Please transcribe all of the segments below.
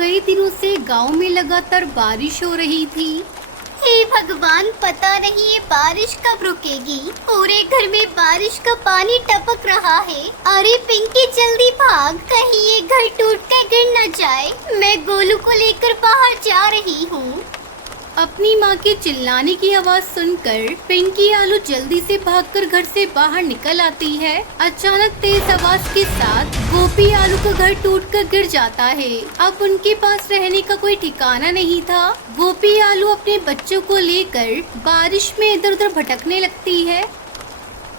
कई दिनों से गांव में लगातार बारिश हो रही थी। हे भगवान, पता नहीं ये बारिश कब रुकेगी। पूरे घर में बारिश का पानी टपक रहा है। अरे पिंकी, जल्दी भाग, कहीं ये घर टूट कर गिर न जाए। मैं गोलू को लेकर बाहर जा रही हूँ। अपनी माँ के चिल्लाने की आवाज सुनकर पिंकी आलू जल्दी से भागकर घर से बाहर निकल आती है। अचानक तेज आवाज के साथ गोपी आलू का घर टूटकर गिर जाता है। अब उनके पास रहने का कोई ठिकाना नहीं था। गोपी आलू अपने बच्चों को लेकर बारिश में इधर उधर भटकने लगती है।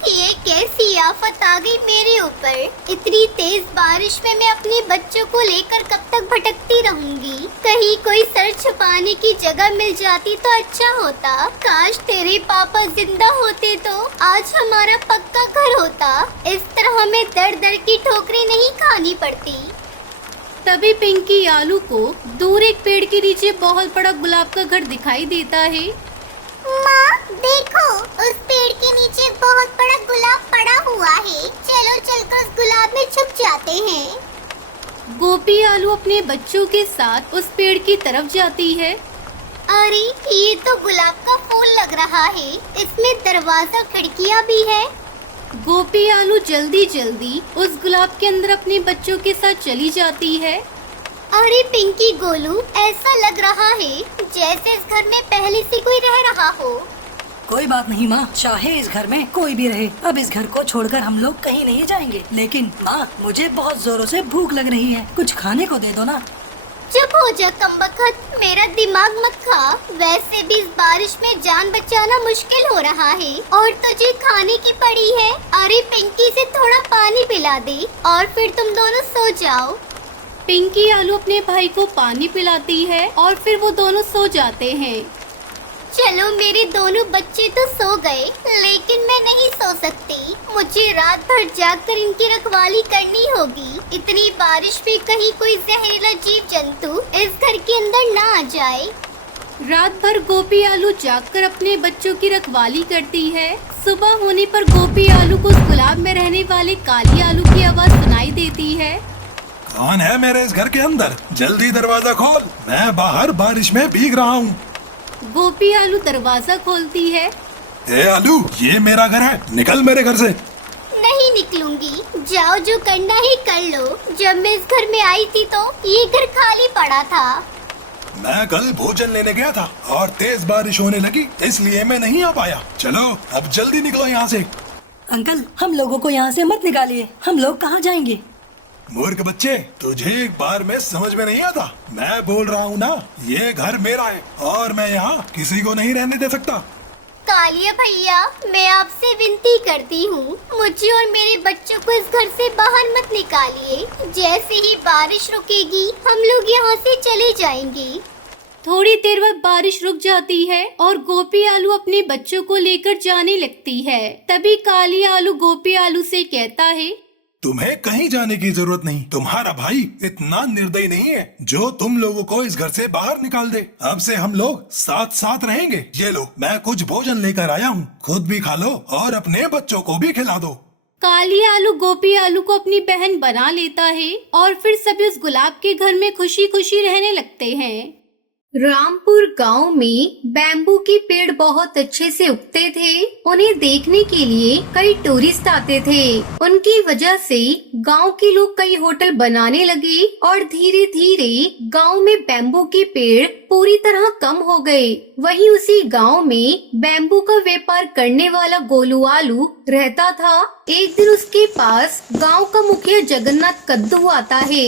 ये कैसी आफत आ गई मेरे ऊपर। इतनी तेज बारिश में मैं अपने बच्चों को लेकर कब तक भटकती रहूंगी। कहीं कोई सर छुपाने की जगह मिल जाती तो अच्छा होता। काश तेरे पापा जिंदा होते तो आज हमारा पक्का घर होता। इस तरह हमें दर दर की ठोकरें नहीं खानी पड़ती। तभी पिंकी आलू को दूर एक पेड़ के नीचे बहुत बड़ा गुलाब का घर दिखाई देता है। माँ देखो, उस पेड़ के नीचे बहुत बड़ा गुलाब पड़ा हुआ है। चलो चलकर उस गुलाब में छुप जाते हैं। गोपी आलू अपने बच्चों के साथ उस पेड़ की तरफ जाती है। अरे ये तो गुलाब का फूल लग रहा है। इसमें दरवाजा खिड़कियाँ भी है। गोपी आलू जल्दी जल्दी उस गुलाब के अंदर अपने बच्चों के साथ चली जाती है। अरे पिंकी, गोलू, ऐसा लग रहा है जैसे इस घर में पहले से कोई रह रहा हो। कोई बात नहीं माँ, चाहे इस घर में कोई भी रहे, अब इस घर को छोड़कर हम लोग कहीं नहीं जाएंगे। लेकिन माँ, मुझे बहुत जोरों से भूख लग रही है, कुछ खाने को दे दो ना। चुप हो जा कमबख्त, मेरा दिमाग मत खा। वैसे भी इस बारिश में जान बचाना मुश्किल हो रहा है और तुझे खाने की पड़ी है। अरे पिंकी, से थोड़ा पानी पिला दे और फिर तुम दोनों सो जाओ। पिंकी आलू अपने भाई को पानी पिलाती है और फिर वो दोनों सो जाते हैं। चलो, मेरे दोनों बच्चे तो सो गए, लेकिन मैं नहीं सो सकती। मुझे रात भर जागकर इनकी रखवाली करनी होगी। इतनी बारिश में कहीं कोई जहरीला जीव जंतु इस घर के अंदर ना आ जाए। रात भर गोपी आलू जागकर अपने बच्चों की रखवाली करती है। सुबह होने पर गोपी आलू को उस गुलाब में रहने वाले काली आलू की आवाज सुनाई देती है। कौन है मेरे इस घर के अंदर? जल्दी दरवाजा खोल, मैं बाहर बारिश में भीग रहा हूँ। गोपी आलू दरवाजा खोलती है। ए आलू, ये मेरा घर है, निकल मेरे घर से। नहीं निकलूंगी, जाओ जो करना ही कर लो। जब मैं इस घर में आई थी तो ये घर खाली पड़ा था। मैं कल भोजन लेने गया था और तेज बारिश होने लगी, इसलिए मैं नहीं आ पाया। चलो अब जल्दी निकलो यहाँ से। अंकल, हम लोगों को यहाँ से मत निकालिए, हम लोग कहाँ जाएंगे? मूर्ख बच्चे, तुझे एक बार में समझ में नहीं आता। मैं बोल रहा हूँ ना, ये घर मेरा है और मैं यहाँ किसी को नहीं रहने दे सकता। कालिया भैया, मैं आपसे विनती करती हूँ, मुझे और मेरे बच्चों को इस घर से बाहर मत निकालिए। जैसे ही बारिश रुकेगी हम लोग यहाँ से चले जाएंगे। थोड़ी देर बाद बारिश रुक जाती है और गोपी आलू अपने बच्चों को लेकर जाने लगती है। तभी काली आलू गोपी आलू से कहता है, तुम्हें कहीं जाने की जरूरत नहीं। तुम्हारा भाई इतना निर्दयी नहीं है जो तुम लोगों को इस घर से बाहर निकाल दे। अब से हम लोग साथ साथ रहेंगे। ये लो, मैं कुछ भोजन लेकर आया हूँ, खुद भी खा लो और अपने बच्चों को भी खिला दो। काली आलू गोपी आलू को अपनी बहन बना लेता है और फिर सभी उस गुलाब के घर में खुशी खुशी रहने लगते हैं। रामपुर गांव में बैम्बू के पेड़ बहुत अच्छे से उगते थे। उन्हें देखने के लिए कई टूरिस्ट आते थे। उनकी वजह से गांव के लोग कई होटल बनाने लगे और धीरे धीरे गांव में बैम्बू के पेड़ पूरी तरह कम हो गए। वहीं उसी गांव में बैम्बू का व्यापार करने वाला गोलू आलू रहता था। एक दिन उसके पास गांव का मुखिया जगन्नाथ कद्दू आता है।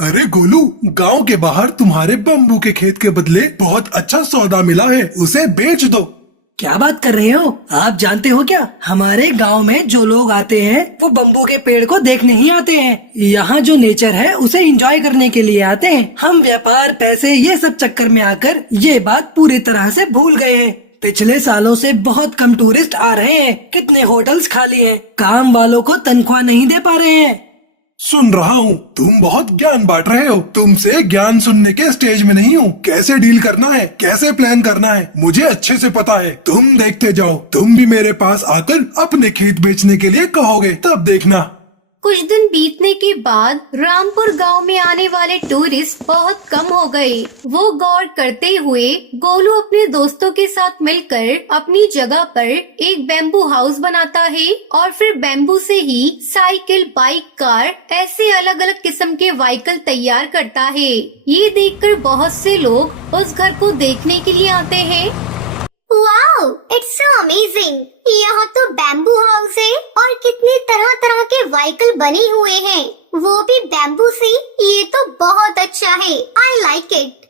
अरे गोलू, गांव के बाहर तुम्हारे बम्बू के खेत के बदले बहुत अच्छा सौदा मिला है, उसे बेच दो। क्या बात कर रहे हो? आप जानते हो क्या, हमारे गांव में जो लोग आते हैं वो बम्बू के पेड़ को देखने ही आते हैं। यहाँ जो नेचर है उसे एंजॉय करने के लिए आते हैं। हम व्यापार, पैसे, ये सब चक्कर में आकर ये बात पूरी तरह से भूल गए हैं। पिछले सालों से बहुत कम टूरिस्ट आ रहे हैं, कितने होटल्स खाली हैं, काम वालों को तनख्वाह नहीं दे पा रहे हैं। सुन रहा हूँ, तुम बहुत ज्ञान बांट रहे हो। तुमसे ज्ञान सुनने के स्टेज में नहीं हूँ। कैसे डील करना है, कैसे प्लान करना है, मुझे अच्छे से पता है। तुम देखते जाओ, तुम भी मेरे पास आकर अपने खेत बेचने के लिए कहोगे, तब देखना। कुछ दिन बीतने के बाद रामपुर गांव में आने वाले टूरिस्ट बहुत कम हो गए। वो गौर करते हुए गोलू अपने दोस्तों के साथ मिलकर अपनी जगह पर एक बैम्बू हाउस बनाता है और फिर बैम्बू से ही साइकिल, बाइक, कार ऐसे अलग अलग किस्म के व्हीकल तैयार करता है। ये देखकर बहुत से लोग उस घर को देखने के लिए आते हैं। Wow, it's so amazing. यहाँ तो बैम्बू हाउस है और कितने तरह तरह के व्हीकल बने हुए हैं, वो भी बैम्बू से। ये तो बहुत अच्छा है, आई लाइक इट।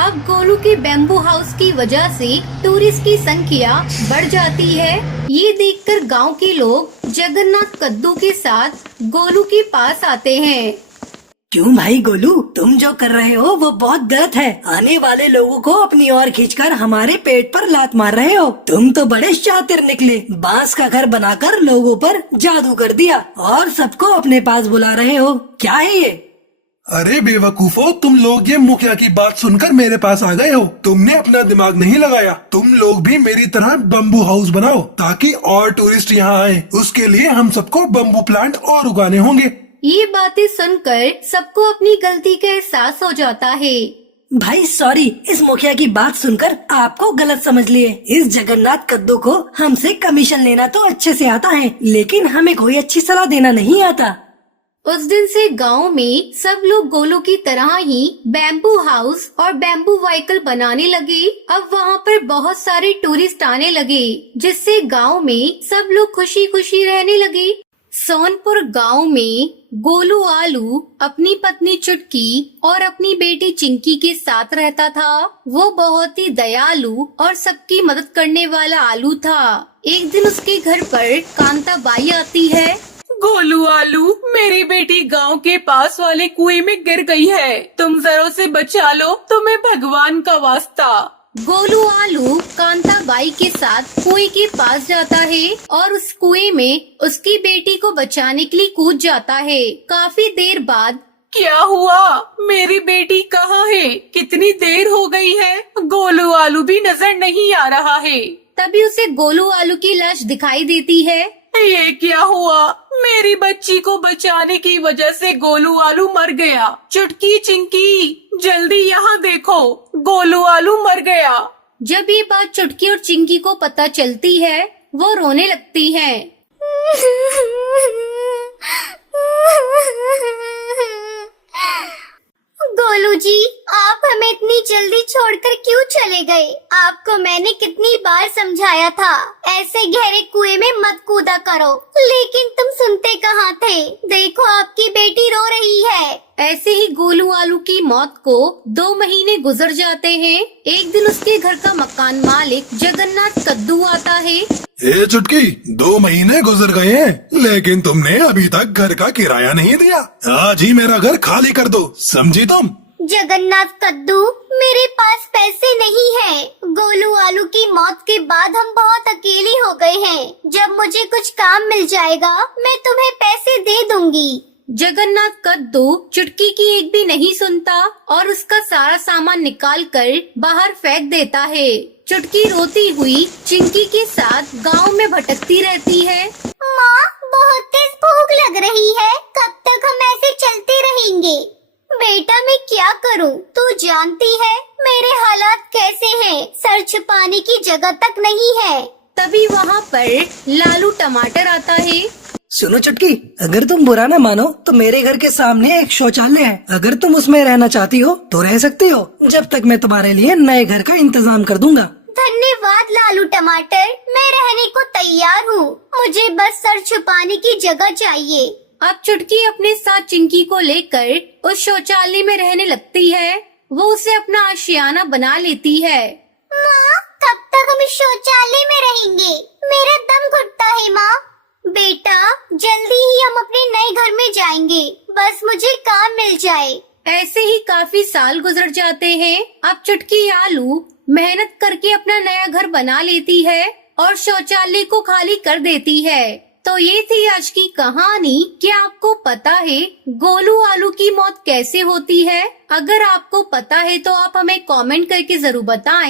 अब गोलू के बैम्बू हाउस की वजह से टूरिस्ट की संख्या बढ़ जाती है। ये देखकर गांव के लोग जगन्नाथ कद्दू के साथ गोलू के पास आते हैं। क्यों भाई गोलू, तुम जो कर रहे हो वो बहुत गलत है। आने वाले लोगों को अपनी ओर खींचकर हमारे पेट पर लात मार रहे हो। तुम तो बड़े शातिर निकले, बांस का घर बनाकर लोगों पर जादू कर दिया और सबको अपने पास बुला रहे हो। क्या है ये? अरे बेवकूफो, तुम लोग ये मुखिया की बात सुनकर मेरे पास आ गए हो। तुमने अपना दिमाग नहीं लगाया। तुम लोग भी मेरी तरह बम्बू हाउस बनाओ ताकि और टूरिस्ट यहाँ आए। उसके लिए हम सबको बम्बू प्लांट और उगाने होंगे। ये बातें सुनकर सबको अपनी गलती का एहसास हो जाता है। भाई सॉरी, इस मुखिया की बात सुनकर आपको गलत समझ लिए। इस जगन्नाथ कद्दू को हमसे कमीशन लेना तो अच्छे से आता है, लेकिन हमें कोई अच्छी सलाह देना नहीं आता। उस दिन से गांव में सब लोग गोलू की तरह ही बैम्बू हाउस और बैम्बू व्हीकल बनाने लगे। अब वहाँ पर बहुत सारे टूरिस्ट आने लगे, जिससे गांव में सब लोग खुशी खुशी रहने लगे। सोनपुर गांव में गोलू आलू अपनी पत्नी चुटकी और अपनी बेटी चिंकी के साथ रहता था। वो बहुत ही दयालु और सबकी मदद करने वाला आलू था। एक दिन उसके घर पर कांता बाई आती है। गोलू आलू, मेरी बेटी गांव के पास वाले कुएं में गिर गई है, तुम जरा उसे बचा लो, तुम्हें भगवान का वास्ता। गोलू आलू कांता बाई के साथ कुएं के पास जाता है और उस कुएं में उसकी बेटी को बचाने के लिए कूद जाता है। काफी देर बाद क्या हुआ? मेरी बेटी कहाँ है? कितनी देर हो गई है, गोलू आलू भी नजर नहीं आ रहा है। तभी उसे गोलू आलू की लाश दिखाई देती है। ये क्या हुआ? मेरी बच्ची को बचाने की वजह से गोलू आलू मर गया। चुटकी, चिंकी, जल्दी यहाँ देखो, गोलू आलू मर गया। जब ये बात चुटकी और चिंकी को पता चलती है, वो रोने लगती है। गोलू जी, आप हमें इतनी जल्दी छोड़कर क्यों चले गए? आपको मैंने कितनी बार समझाया था ऐसे गहरे कुएं में मत कूदा करो, लेकिन तुम सुनते कहाँ थे? देखो आपकी बेटी रो रही है। ऐसे ही गोलू आलू की मौत को 2 महीने गुजर जाते हैं। एक दिन उसके घर का मकान मालिक जगन्नाथ कद्दू आता है। ए चुटकी, 2 महीने गुजर गए हैं, लेकिन तुमने अभी तक घर का किराया नहीं दिया। आज ही मेरा घर खाली कर दो, समझी तुम? जगन्नाथ कद्दू, मेरे पास पैसे नहीं है। गोलू आलू की मौत के बाद हम बहुत अकेले हो गए हैं। जब मुझे कुछ काम मिल जाएगा, मैं तुम्हें पैसे दे दूंगी। जगन्नाथ कद्दू चुटकी की एक भी नहीं सुनता और उसका सारा सामान निकाल कर बाहर फेंक देता है। चुटकी रोती हुई चिंकी के साथ गांव में भटकती रहती है। माँ, बहुत तेज भूख लग रही है, कब तक हम ऐसे चलते रहेंगे? बेटा मैं क्या करूं? तू जानती है मेरे हालात कैसे हैं। सर छुपाने की जगह तक नहीं है। तभी वहाँ पर लालू टमाटर आता है। सुनो चुटकी, अगर तुम बुरा ना मानो तो मेरे घर के सामने एक शौचालय है। अगर तुम उसमें रहना चाहती हो तो रह सकती हो, जब तक मैं तुम्हारे लिए नए घर का इंतजाम कर दूंगा। धन्यवाद लालू टमाटर, मैं रहने को तैयार हूँ। मुझे बस सर छुपाने की जगह चाहिए। अब चुटकी अपने साथ चिंकी को लेकर उस शौचालय में रहने लगती है। वो उसे अपना आशियाना बना लेती है। माँ, कब तक हम इस शौचालय में रहेंगे? मेरा दम घुटता है माँ। बेटा, जल्दी ही हम अपने नए घर में जाएंगे, बस मुझे काम मिल जाए। ऐसे ही काफी साल गुजर जाते हैं। अब चुटकी आलू मेहनत करके अपना नया घर बना लेती है और शौचालय को खाली कर देती है। तो ये थी आज की कहानी। क्या आपको पता है गोलू आलू की मौत कैसे होती है? अगर आपको पता है तो आप हमें कमेंट करके जरूर बताएं।